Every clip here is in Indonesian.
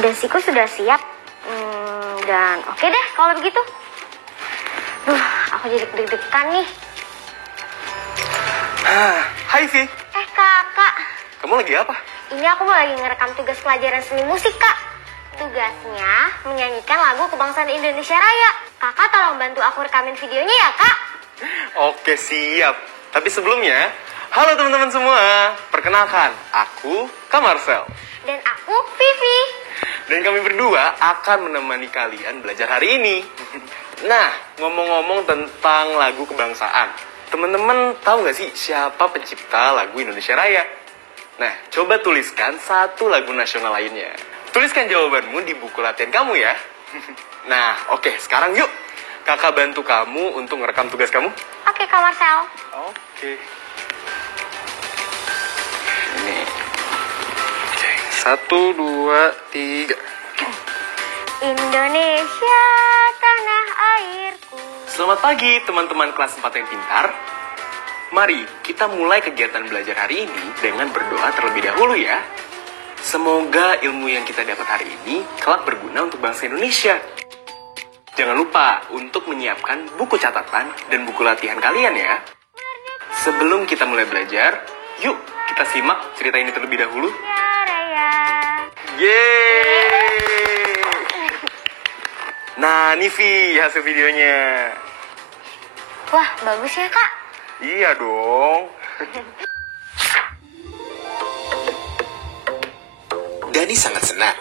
Dasiku sudah siap. Dan oke deh kalau begitu. Aku jadi deg-degan nih. Hai Vi. Kakak. Kamu lagi apa? Ini aku mau lagi ngerekam tugas pelajaran seni musik, Kak. Tugasnya menyanyikan lagu kebangsaan Indonesia Raya. Kakak tolong bantu aku rekamin videonya ya, Kak. Oke, siap. Tapi sebelumnya, halo teman-teman semua. Perkenalkan, aku Kak Marcel. Dan aku Vivi. Dan kami berdua akan menemani kalian belajar hari ini. Nah, ngomong-ngomong tentang lagu kebangsaan. Teman-teman tahu nggak sih siapa pencipta lagu Indonesia Raya? Nah, coba tuliskan satu lagu nasional lainnya. Tuliskan jawabanmu di buku latihan kamu ya. Nah, oke, sekarang yuk. Kakak bantu kamu untuk merekam tugas kamu. Oke, Kak Marcel. Oke. Ini. Oke, 1, 2, 3. Indonesia, tanah airku. Selamat pagi teman-teman kelas 4 yang pintar. Mari kita mulai kegiatan belajar hari ini dengan berdoa terlebih dahulu ya. Semoga ilmu yang kita dapat hari ini kelak berguna untuk bangsa Indonesia. Jangan lupa untuk menyiapkan buku catatan dan buku latihan kalian ya. Sebelum kita mulai belajar, yuk kita simak cerita ini terlebih dahulu. Yeay! Nah, ini Vi hasil videonya. Wah, bagus ya, Kak. Iya dong. Dani sangat senang.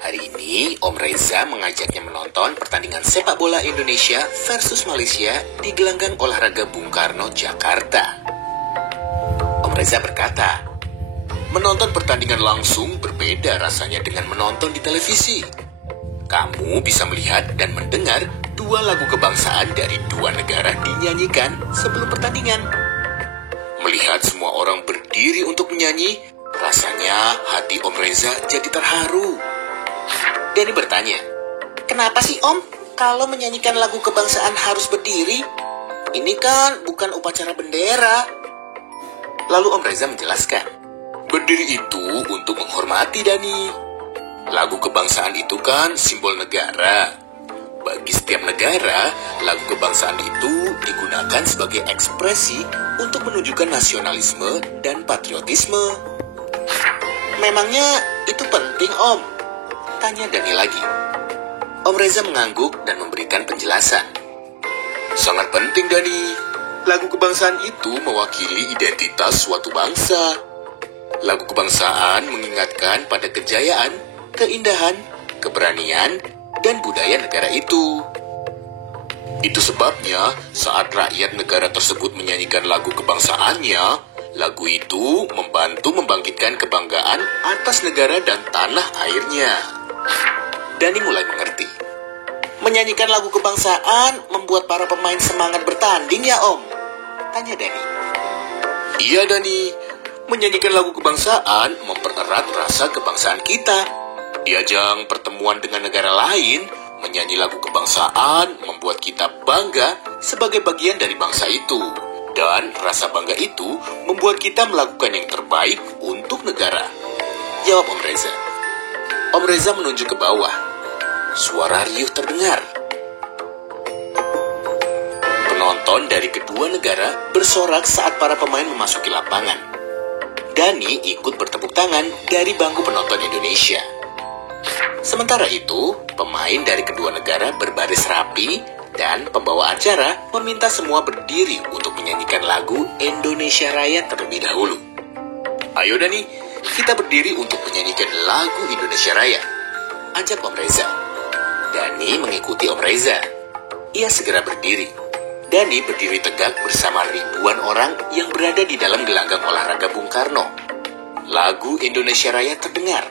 Hari ini Om Reza mengajaknya menonton pertandingan sepak bola Indonesia versus Malaysia di gelanggang olahraga Bung Karno, Jakarta. Om Reza berkata, menonton pertandingan langsung berbeda rasanya dengan menonton di televisi. Kamu bisa melihat dan mendengar dua lagu kebangsaan dari dua negara dinyanyikan sebelum pertandingan. Melihat semua orang berdiri untuk menyanyi, rasanya hati Om Reza jadi terharu. Dani bertanya, kenapa sih Om kalau menyanyikan lagu kebangsaan harus berdiri? Ini kan bukan upacara bendera. Lalu Om Reza menjelaskan, berdiri itu untuk menghormati Dani. Lagu kebangsaan itu kan simbol negara. Bagi setiap negara, lagu kebangsaan itu digunakan sebagai ekspresi untuk menunjukkan nasionalisme dan patriotisme. Memangnya itu penting, Om? Tanya Dani lagi. Om Reza mengangguk dan memberikan penjelasan. Sangat penting, Dani. Lagu kebangsaan itu mewakili identitas suatu bangsa. Lagu kebangsaan mengingatkan pada kejayaan, keindahan, keberanian, dan budaya negara itu. Itu sebabnya saat rakyat negara tersebut menyanyikan lagu kebangsaannya, lagu itu membantu membangkitkan kebanggaan atas negara dan tanah airnya. Dani mulai mengerti. Menyanyikan lagu kebangsaan membuat para pemain semangat bertanding ya Om? Tanya Dani. Iya Dani, menyanyikan lagu kebangsaan mempererat rasa kebangsaan kita. Di ajang pertemuan dengan negara lain, menyanyi lagu kebangsaan membuat kita bangga sebagai bagian dari bangsa itu. Dan rasa bangga itu membuat kita melakukan yang terbaik untuk negara. Jawab Om Reza. Om Reza menunjuk ke bawah. Suara riuh terdengar. Penonton dari kedua negara bersorak saat para pemain memasuki lapangan. Dani ikut bertepuk tangan dari bangku penonton Indonesia. Sementara itu, pemain dari kedua negara berbaris rapi dan pembawa acara meminta semua berdiri untuk menyanyikan lagu Indonesia Raya terlebih dahulu. Ayo Dani, kita berdiri untuk menyanyikan lagu Indonesia Raya. Ajak Om Reza. Dani mengikuti Om Reza. Ia segera berdiri. Dani berdiri tegak bersama ribuan orang yang berada di dalam gelanggang olahraga Bung Karno. Lagu Indonesia Raya terdengar.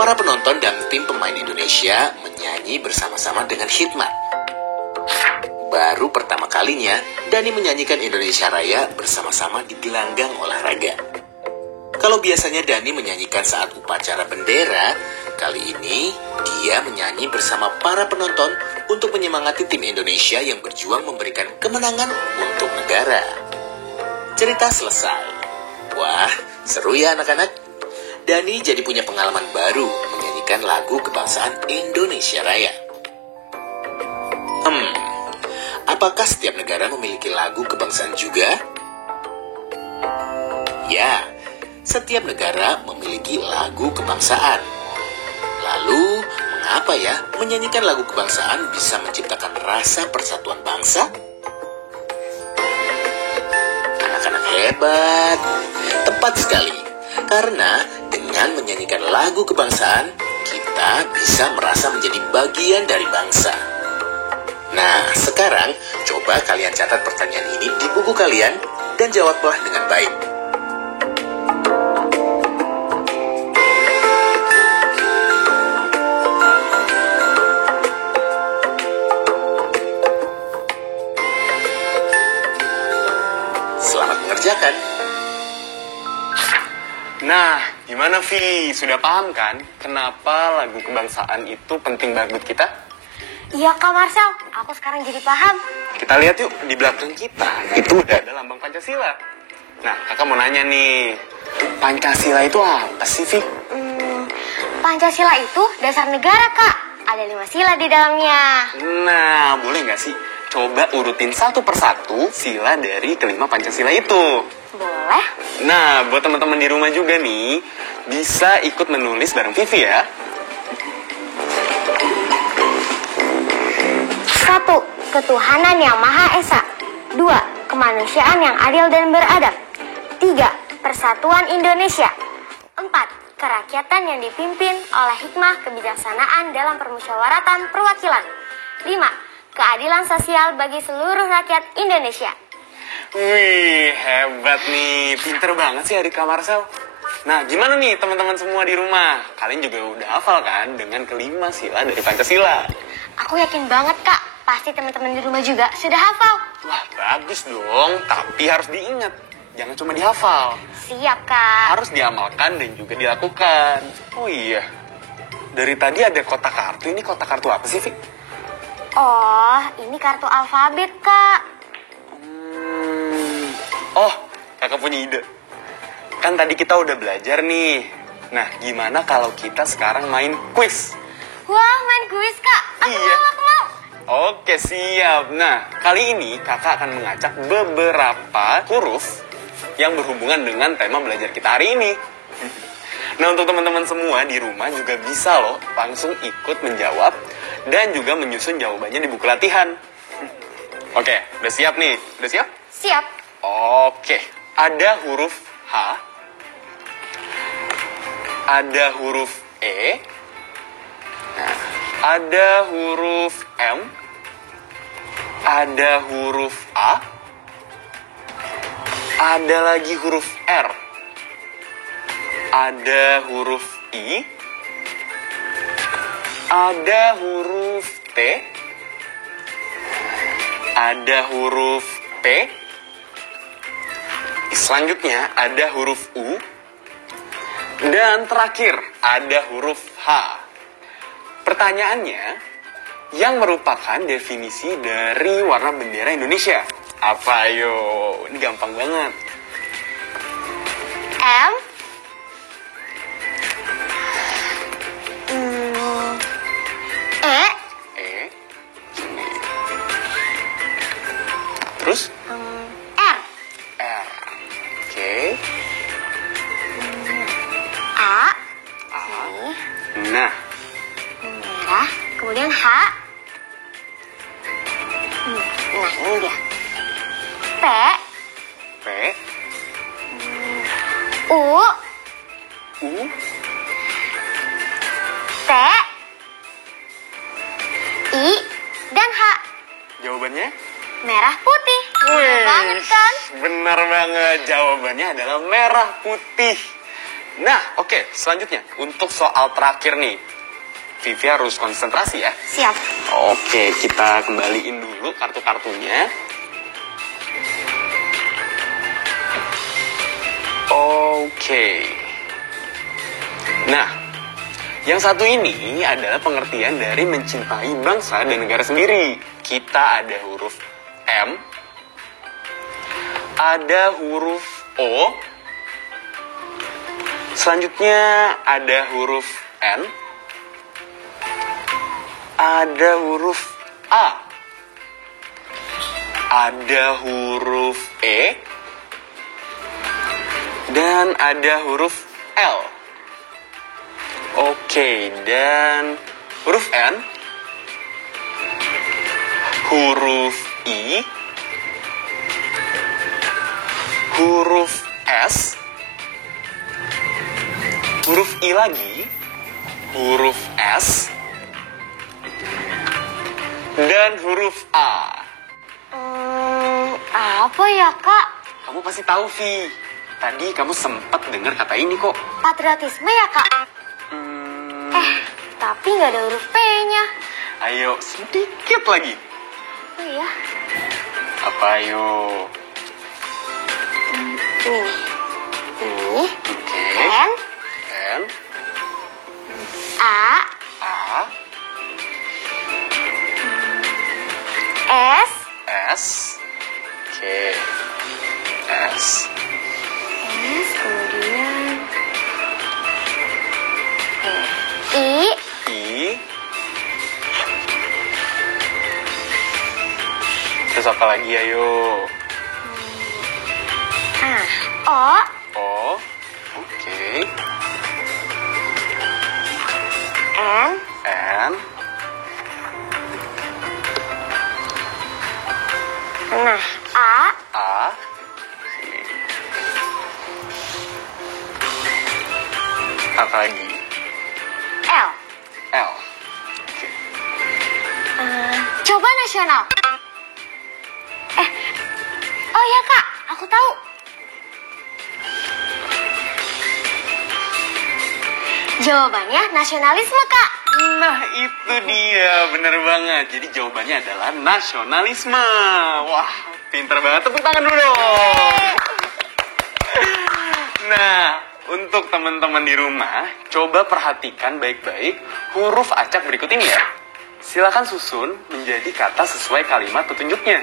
Para penonton dan tim pemain Indonesia menyanyi bersama-sama dengan hikmat. Baru pertama kalinya, Dani menyanyikan Indonesia Raya bersama-sama di gelanggang olahraga. Kalau biasanya Dani menyanyikan saat upacara bendera, kali ini dia menyanyi bersama para penonton untuk menyemangati tim Indonesia yang berjuang memberikan kemenangan untuk negara. Cerita selesai. Wah, seru ya anak-anak. Dani jadi punya pengalaman baru menyanyikan menyanyikan lagu kebangsaan Indonesia Raya. Apakah setiap negara memiliki lagu kebangsaan juga? Ya, setiap negara memiliki lagu kebangsaan. Lalu, mengapa ya menyanyikan lagu kebangsaan bisa menciptakan rasa persatuan bangsa? Anak-anak hebat. Tepat sekali. Karena dengan menyanyikan lagu kebangsaan, kita bisa merasa menjadi bagian dari bangsa. Nah, sekarang coba kalian catat pertanyaan ini di buku kalian dan jawablah dengan baik. Selamat mengerjakan. Nah, gimana Vi? Sudah paham kan kenapa lagu kebangsaan itu penting banget buat kita? Iya Kak Marcel, aku sekarang jadi paham. Kita lihat yuk, di belakang kita itu udah ada lambang Pancasila. Nah, kakak mau nanya nih, Pancasila itu apa sih, Vi? Pancasila itu dasar negara Kak. Ada 5 sila di dalamnya. Nah, boleh nggak sih coba urutin satu persatu sila dari kelima Pancasila itu? Boleh? Nah, buat teman-teman di rumah juga nih, bisa ikut menulis bareng Vivi ya. 1. Ketuhanan yang Maha Esa. 2. Kemanusiaan yang adil dan beradab. 3. Persatuan Indonesia. 4. Kerakyatan yang dipimpin oleh hikmah kebijaksanaan dalam permusyawaratan perwakilan. 5. Keadilan sosial bagi seluruh rakyat Indonesia. Wih, hebat nih. Pinter banget sih Adik Marcel. Nah, gimana nih teman-teman semua di rumah? Kalian juga udah hafal kan dengan kelima sila dari Pancasila? Aku yakin banget Kak, pasti teman-teman di rumah juga sudah hafal. Wah, bagus dong. Tapi harus diingat. Jangan cuma dihafal. Siap Kak. Harus diamalkan dan juga dilakukan. Oh iya. Dari tadi ada kotak kartu. Ini kotak kartu apa sih, Vi? Oh, ini kartu alfabet Kak. Oh, kakak punya ide. Kan tadi kita udah belajar nih. Nah, gimana kalau kita sekarang main quiz? Wah, main kuis Kak. Aku Iya. mau. Oke, siap. Nah, kali ini kakak akan mengacak beberapa huruf yang berhubungan dengan tema belajar kita hari ini. Nah, untuk teman-teman semua di rumah juga bisa loh langsung ikut menjawab dan juga menyusun jawabannya di buku latihan. Oke, udah siap nih? Udah siap? Siap. Oke, ada huruf H, ada huruf E, nah, ada huruf M, ada huruf A, ada lagi huruf R, ada huruf I, ada huruf T, ada huruf P, selanjutnya ada huruf U, dan terakhir ada huruf H. Pertanyaannya, yang merupakan definisi dari warna bendera Indonesia. Apa yo? Ini gampang banget. M. E. E. Sini. Terus? R. R. Oke. A. A. Nah. Merah. Kemudian H. Nah, ini dia. P. P. U. U. T. I. Dan H. Jawabannya? Merah putih. Bener banget kan? Benar banget. Jawabannya adalah merah putih. Nah, oke. Selanjutnya, untuk soal terakhir nih. Vivi harus konsentrasi ya. Siap. Oke, kita kembaliin dulu kartu-kartunya. Oke. Nah, yang satu ini adalah pengertian dari mencintai bangsa dan negara sendiri. Kita ada huruf M, ada huruf O, selanjutnya ada huruf N, Ada huruf A. Ada huruf E. Dan ada huruf L. Oke, dan huruf N. Huruf I. Huruf S. Huruf I lagi. Huruf S. Dan huruf A. Apa ya, Kak? Kamu pasti tahu, Vi. Tadi kamu sempat dengar kata ini kok. Patriotisme ya, Kak? Tapi nggak ada huruf P-nya. Ayo, sedikit lagi. Oh iya? Apa ayo? Ini. Oke. N. N. A. A. S. S. Oke. S. Kemudian I. I. Terus apa lagi ayo? O. O. Oke. N. N. Nah, A. A. Apa lagi? L. L. Coba nasional. Oh ya, Kak, aku tahu. Jawabannya nasionalisme, Kak. Nah, itu dia. Bener banget. Jadi jawabannya adalah nasionalisme. Wah, pinter banget. Tepuk tangan dulu dong. Nah, untuk teman-teman di rumah, coba perhatikan baik-baik huruf acak berikut ini ya. Silakan susun menjadi kata sesuai kalimat petunjuknya.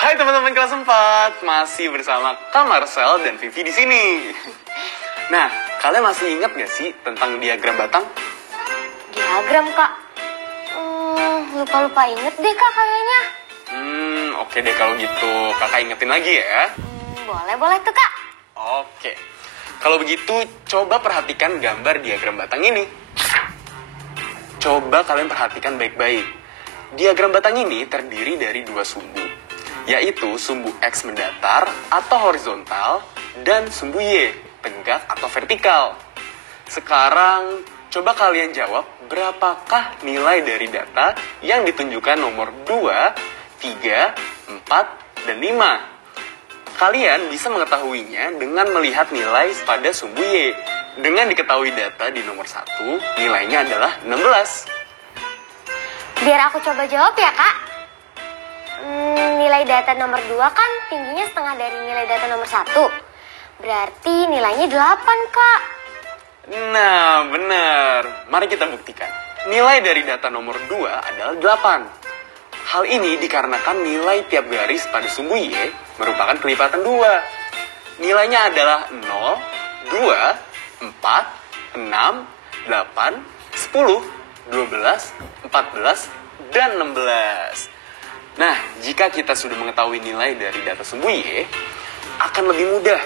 Hai teman-teman kelas 4, masih bersama Kak Marcel dan Vivi di sini. Nah, kalian masih ingat gak sih tentang diagram batang? Diagram, Kak. Lupa-lupa inget deh, Kak, kayaknya. Oke deh kalau gitu. Kakak ingetin lagi ya. Boleh tuh, Kak. Oke. Kalau begitu, coba perhatikan gambar diagram batang ini. Coba kalian perhatikan baik-baik. Diagram batang ini terdiri dari dua sumbu, yaitu sumbu X mendatar atau horizontal dan sumbu Y, tegak atau vertikal. Sekarang, coba kalian jawab berapakah nilai dari data yang ditunjukkan nomor 2, 3, 4, dan 5. Kalian bisa mengetahuinya dengan melihat nilai pada sumbu Y. Dengan diketahui data di nomor 1, nilainya adalah 16. Biar aku coba jawab ya, Kak. Nilai data nomor 2 kan tingginya setengah dari nilai data nomor 1. Berarti nilainya 8, Kak. Nah, benar. Mari kita buktikan. Nilai dari data nomor 2 adalah 8. Hal ini dikarenakan nilai tiap garis pada sumbu Y merupakan kelipatan 2. Nilainya adalah 0, 2, 4, 6, 8, 10, 12, 14, dan 16. Nah, jika kita sudah mengetahui nilai dari data sumbu Y, akan lebih mudah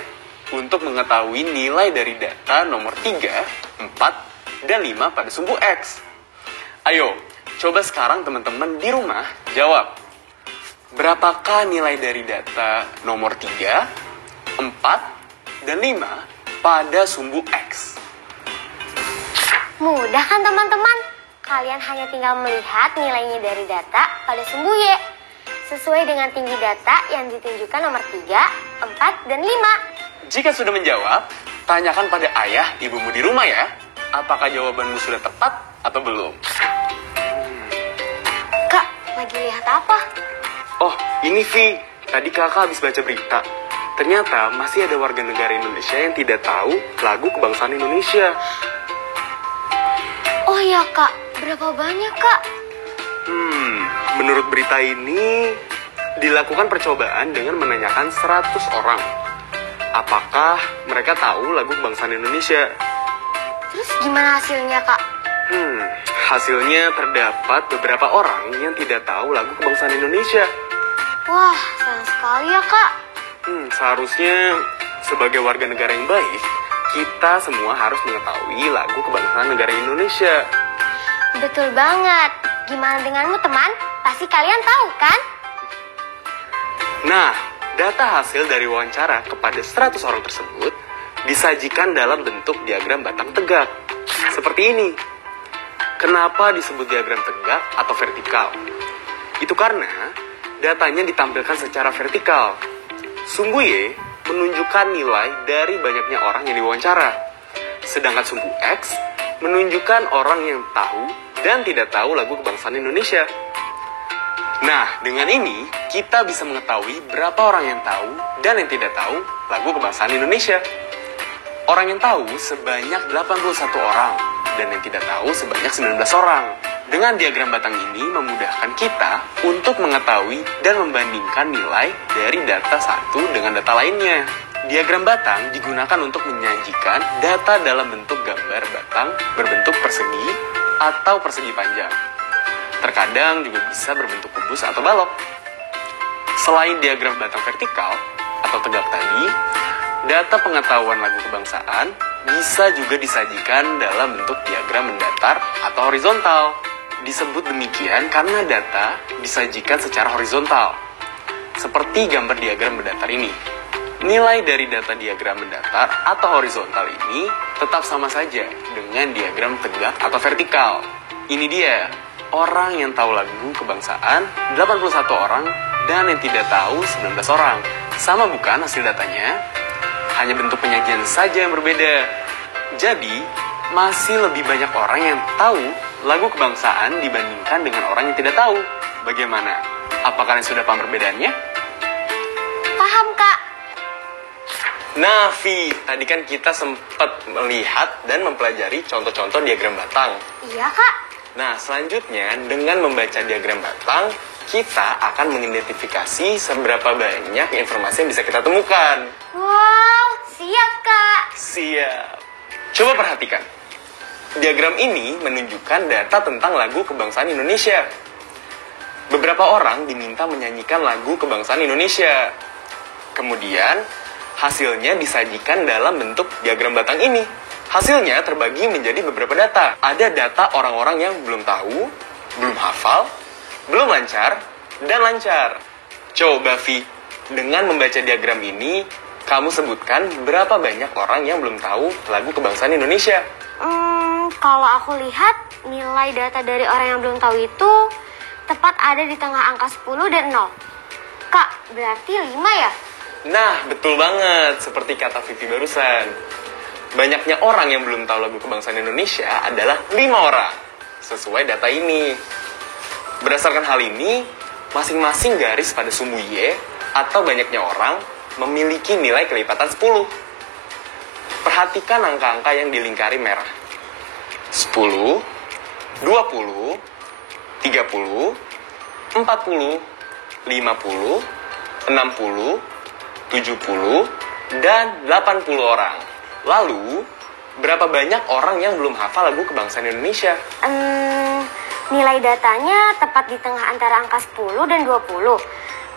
untuk mengetahui nilai dari data nomor 3, 4, dan 5 pada sumbu X. Ayo, coba sekarang teman-teman di rumah jawab. Berapakah nilai dari data nomor 3, 4, dan 5 pada sumbu X? Mudah kan, teman-teman? Kalian hanya tinggal melihat nilainya dari data pada sumbu Y. Sesuai dengan tinggi data yang ditunjukkan nomor 3, 4, dan 5. Jika sudah menjawab, tanyakan pada ayah ibumu di rumah ya. Apakah jawabanmu sudah tepat atau belum? Kak, lagi lihat apa? Oh, ini Vi. Tadi kakak habis baca berita. ternyata masih ada warga negara Indonesia yang tidak tahu lagu kebangsaan Indonesia. Oh ya Kak, berapa banyak Kak? Menurut berita ini, dilakukan percobaan dengan menanyakan 100 orang. Apakah mereka tahu lagu kebangsaan Indonesia? Terus gimana hasilnya Kak? Hasilnya terdapat beberapa orang yang tidak tahu lagu kebangsaan Indonesia. Wah, sayang sekali ya Kak. Seharusnya sebagai warga negara yang baik, kita semua harus mengetahui lagu kebangsaan negara Indonesia. Betul banget. Gimana denganmu teman? Pasti kalian tahu kan? Nah, data hasil dari wawancara kepada 100 orang tersebut disajikan dalam bentuk diagram batang tegak. Seperti ini. Kenapa disebut diagram tegak atau vertikal? Itu karena datanya ditampilkan secara vertikal. Sumbu Y menunjukkan nilai dari banyaknya orang yang diwawancara. Sedangkan sumbu X menunjukkan orang yang tahu dan tidak tahu lagu kebangsaan Indonesia. Nah, dengan ini kita bisa mengetahui berapa orang yang tahu dan yang tidak tahu lagu kebangsaan Indonesia. Orang yang tahu sebanyak 81 orang dan yang tidak tahu sebanyak 19 orang. Dengan diagram batang ini memudahkan kita untuk mengetahui dan membandingkan nilai dari data satu dengan data lainnya. Diagram batang digunakan untuk menyajikan data dalam bentuk gambar batang berbentuk persegi atau persegi panjang. Terkadang juga bisa berbentuk kubus atau balok. Selain diagram batang vertikal atau tegak tadi, data pengetahuan lagu kebangsaan bisa juga disajikan dalam bentuk diagram mendatar atau horizontal. Disebut demikian karena data disajikan secara horizontal. Seperti gambar diagram mendatar ini. Nilai dari data diagram mendatar atau horizontal ini tetap sama saja dengan diagram tegak atau vertikal. Ini dia, orang yang tahu lagu kebangsaan 81 orang dan yang tidak tahu 19 orang. Sama bukan hasil datanya? Hanya bentuk penyajian saja yang berbeda. Jadi, masih lebih banyak orang yang tahu lagu kebangsaan dibandingkan dengan orang yang tidak tahu. Bagaimana? Apakah kalian sudah paham perbedaannya? Paham Kak. Nah, Vi, tadi kan kita sempat melihat dan mempelajari contoh-contoh diagram batang. Iya Kak. Nah, selanjutnya dengan membaca diagram batang, kita akan mengidentifikasi seberapa banyak informasi yang bisa kita temukan. Wow, siap Kak. Siap. Coba perhatikan. Diagram ini menunjukkan data tentang lagu kebangsaan Indonesia. Beberapa orang diminta menyanyikan lagu kebangsaan Indonesia. Kemudian, hasilnya disajikan dalam bentuk diagram batang ini. Hasilnya terbagi menjadi beberapa data. Ada data orang-orang yang belum tahu, belum hafal, belum lancar, dan lancar. Coba, Vi, dengan membaca diagram ini, kamu sebutkan berapa banyak orang yang belum tahu lagu kebangsaan Indonesia? Kalau aku lihat, nilai data dari orang yang belum tahu itu tepat ada di tengah angka 10 dan 0. Kak, berarti 5 ya? Nah, betul banget. Seperti kata Vivi barusan. Banyaknya orang yang belum tahu lagu kebangsaan Indonesia adalah 5 orang. Sesuai data ini. Berdasarkan hal ini, masing-masing garis pada sumbu Y atau banyaknya orang memiliki nilai kelipatan 10. Perhatikan angka-angka yang dilingkari merah. 10, 20, 30, 40, 50, 60, 70, dan 80 orang. Lalu, berapa banyak orang yang belum hafal lagu kebangsaan Indonesia? Nilai datanya tepat di tengah antara angka 10 dan 20.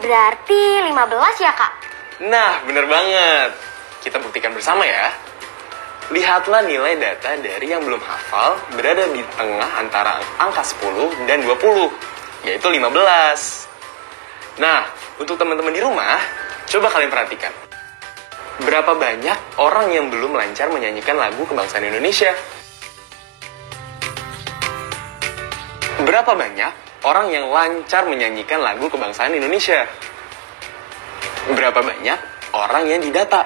Berarti 15 ya, Kak? Nah, bener banget. Kita buktikan bersama ya. Lihatlah nilai data dari yang belum hafal berada di tengah antara angka 10 dan 20, yaitu 15. Nah, untuk teman-teman di rumah, coba kalian perhatikan. Berapa banyak orang yang belum lancar menyanyikan lagu kebangsaan Indonesia? Berapa banyak orang yang lancar menyanyikan lagu kebangsaan Indonesia? Berapa banyak orang yang didata?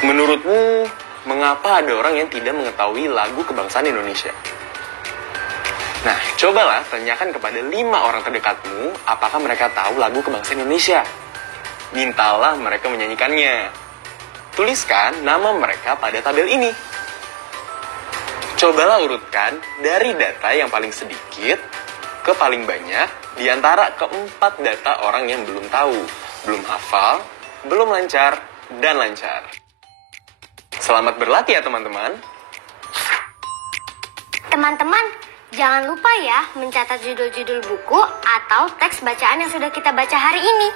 Menurutmu, mengapa ada orang yang tidak mengetahui lagu kebangsaan Indonesia? Nah, cobalah tanyakan kepada 5 orang terdekatmu apakah mereka tahu lagu kebangsaan Indonesia. mintalah mereka menyanyikannya. Tuliskan nama mereka pada tabel ini. Cobalah urutkan dari data yang paling sedikit ke paling banyak di antara keempat data orang yang belum tahu, belum hafal, belum lancar, dan lancar. Selamat berlatih ya teman-teman. Teman-teman, jangan lupa ya mencatat judul-judul buku atau teks bacaan yang sudah kita baca hari ini.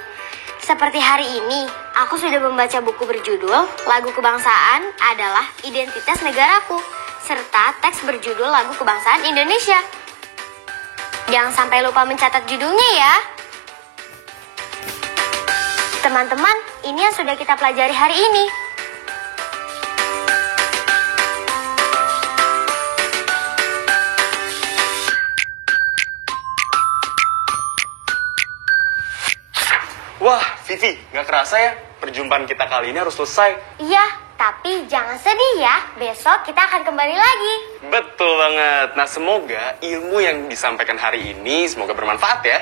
Seperti hari ini, aku sudah membaca buku berjudul Lagu Kebangsaan adalah Identitas Negaraku, serta teks berjudul Lagu Kebangsaan Indonesia. Jangan sampai lupa mencatat judulnya ya. Teman-teman, ini yang sudah kita pelajari hari ini. Wah, Vivi, gak kerasa ya perjumpaan kita kali ini harus selesai. Iya, tapi jangan sedih ya. Besok kita akan kembali lagi. Betul banget. Nah, semoga ilmu yang disampaikan hari ini semoga bermanfaat ya.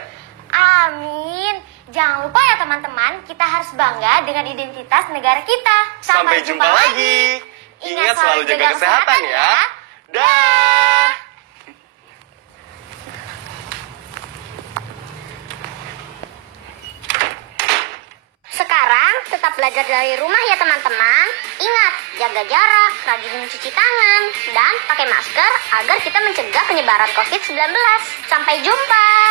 Amin. Jangan lupa ya teman-teman, kita harus bangga dengan identitas negara kita. Sampai jumpa lagi. Ingat selalu jaga kesehatan ya. Dah. Sekarang tetap belajar dari rumah ya teman-teman. Ingat, jaga jarak, rajin mencuci tangan, dan pakai masker agar kita mencegah penyebaran COVID-19. Sampai jumpa.